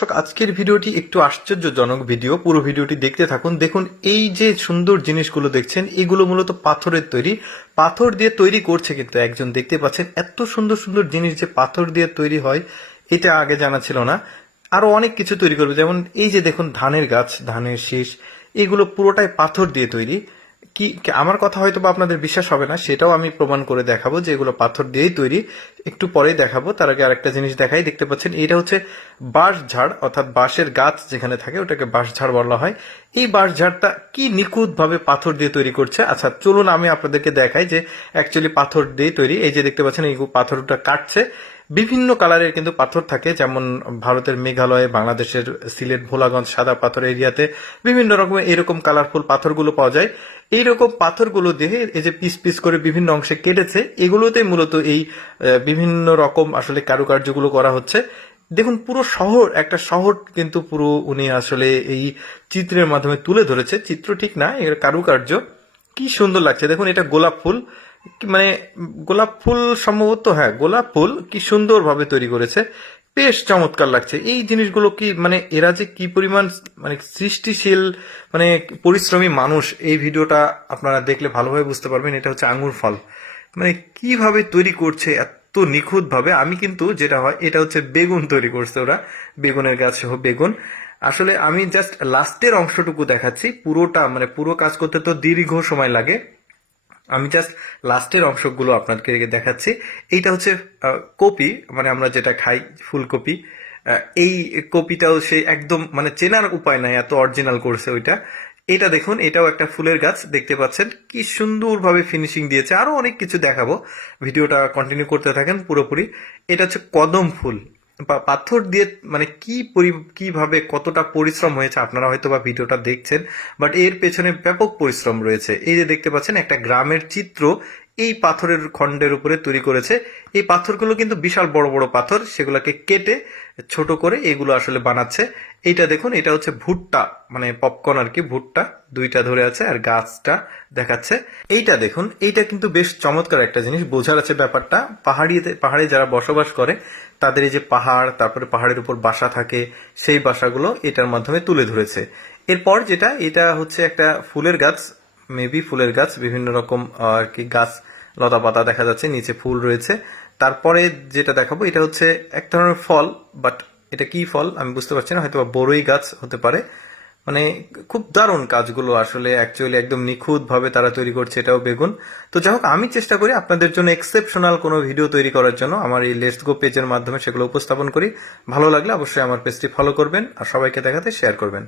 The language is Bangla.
দর্শক, আজকের ভিডিওটি একটু আশ্চর্যজনক ভিডিও। পুরো ভিডিওটি দেখতে থাকুন। দেখুন, এই যে সুন্দর জিনিসগুলো দেখছেন, এগুলো মূলত পাথরের তৈরি। পাথর দিয়ে তৈরি করছে কিন্তু একজন, দেখতে পাচ্ছেন। এত সুন্দর সুন্দর জিনিস যে পাথর দিয়ে তৈরি হয়, এটা আগে জানা ছিল না। আরো অনেক কিছু তৈরি করবে, যেমন এই যে দেখুন ধানের গাছ, ধানের শীষ, এগুলো পুরোটাই পাথর দিয়ে তৈরি। কি আমার কথা হয়তো বা আপনাদের বিশ্বাস হবে না, সেটাও আমি প্রমাণ করে দেখাবো যে এগুলো পাথর দিয়েই তৈরি। একটু পরেই দেখাবো। তার আগে আরেকটা জিনিস দেখাই। দেখতে পাচ্ছেন এটা হচ্ছে বাঁশ ঝাড়, অর্থাৎ বাঁশের গাছ যেখানে থাকে ওটাকে বাঁশ ঝাড় বলা হয়। এই বাঁশ ঝাড়টা কি নিখুঁত ভাবে পাথর দিয়ে তৈরি করছে। আচ্ছা চলুন আমি আপনাদেরকে দেখাই যে অ্যাকচুয়ালি পাথর দিয়ে তৈরি। এই যে দেখতে পাচ্ছেন এই পাথরটা কাটছে। বিভিন্ন কালারের কিন্তু পাথর থাকে, যেমন ভারতের মেঘালয়, বাংলাদেশের সিলেট, ভোলাগঞ্জ সাদা পাথর এরিয়াতে বিভিন্ন রকমের এরকম কালারফুল পাথরগুলো পাওয়া যায়। এইরকম পাথরগুলো দিয়ে এই যে পিস পিস করে বিভিন্ন অংশে কেটেছে, এগুলোতে মূলত এই বিভিন্ন রকম আসলে কারুকার্যগুলো করা হচ্ছে। দেখুন পুরো শহর, একটা শহর কিন্তু পুরো উনি আসলে এই চিত্রের মাধ্যমে তুলে ধরেছে। চিত্র ঠিক না, এর কারুকার্য কি সুন্দর লাগছে। দেখুন এটা গোলাপ ফুল, মানে গোলাপ ফুল সম্ভবত, হ্যাঁ গোলাপ ফুল, কি সুন্দর ভাবে তৈরি করেছে। বেশ চমৎকার লাগছে এই জিনিসগুলো। কি মানে এরা যে কি পরিমাণ মানে সৃষ্টিশীল, মানে পরিশ্রমী মানুষ। এই ভিডিওটা আপনারা দেখলে ভালোভাবে বুঝতে পারবেন। এটা হচ্ছে আঙ্গুর ফল, মানে কিভাবে তৈরি করছে এত নিখুঁত ভাবে। আমি কিন্তু যেটা হয়, এটা হচ্ছে বেগুন তৈরি করছে ওরা, বেগুনের গাছ সহ বেগুন। আসলে আমি জাস্ট লাস্টের অংশটুকু দেখাচ্ছি, পুরোটা মানে পুরো কাজ করতে তো দীর্ঘ সময় লাগে। আমি জাস্ট লাস্টের অংশগুলো আপনাদেরকে দেখাচ্ছি। এইটা হচ্ছে কপি, মানে আমরা যেটা খাই ফুলকপি। এই কপিটাও সে একদম মানে চেনার উপায় নাই, এত অরিজিনাল করছে ওইটা। এটা দেখুন, এটাও একটা ফুলের গাছ, দেখতে পাচ্ছেন কি সুন্দরভাবে ফিনিশিং দিয়েছে। আরো অনেক কিছু দেখাবো, ভিডিওটা কন্টিনিউ করতে থাকেন পুরোপুরি। এটা হচ্ছে কদম ফুল, পাথর দিয়ে, মানে কিভাবে কতটা পরিশ্রম হয়েছে আপনারা হয়তো বা ভিডিওটা দেখছেন, বাট এর পেছনে ব্যাপক পরিশ্রম রয়েছে। এই যে দেখতে পাচ্ছেন একটা গ্রামের চিত্র এই পাথরের খণ্ডের উপরে তৈরি করেছে। এই পাথরগুলো কিন্তু বিশাল বড় বড় পাথর, সেগুলোকে কেটে ছোট করে এগুলো আসলে বানাচ্ছে। এইটা দেখুন, এটা হচ্ছে ভুট্টা, মানে পপকর্ন আর কি, ভুট্টা দুইটা ধরে আছে আর গাছটা দেখাচ্ছে। এইটা দেখুন, এইটা কিন্তু বেশ চমৎকার একটা জিনিস, বোঝার আছে ব্যাপারটা। পাহাড়ে যারা বসবাস করে তাদের এই যে পাহাড়, তারপরে পাহাড়ের উপর বাসা থাকে, সেই বাসাগুলো এটার মাধ্যমে তুলে ধরেছে। এরপর যেটা, এটা হচ্ছে একটা ফুলের গাছ, মেবি ফুলের গাছ, বিভিন্ন রকম আর কি গাছ, লতা পাতা দেখা যাচ্ছে, নিচে ফুল রয়েছে। তারপরে যেটা দেখাবো, এটা হচ্ছে এক ধরনের ফল, বাট এটা কি ফল আমি বুঝতে পারছি না, হয়তো বড়ই গাছ হতে পারে। মানে খুব দারুণ কাজগুলো আসলে, অ্যাকচুয়ালি একদম নিখুঁত ভাবে তারা তৈরি করছে। এটাও বেগুন। তো যাই হোক, আমি চেষ্টা করি আপনাদের জন্য এক্সেপশনাল কোনো ভিডিও তৈরি করার জন্য, আমার এই লেটস গো পেজের মাধ্যমে সেগুলো উপস্থাপন করি। ভালো লাগলে অবশ্যই আমার পেজটি ফলো করবেন আর সবাইকে দেখাতে শেয়ার করবেন।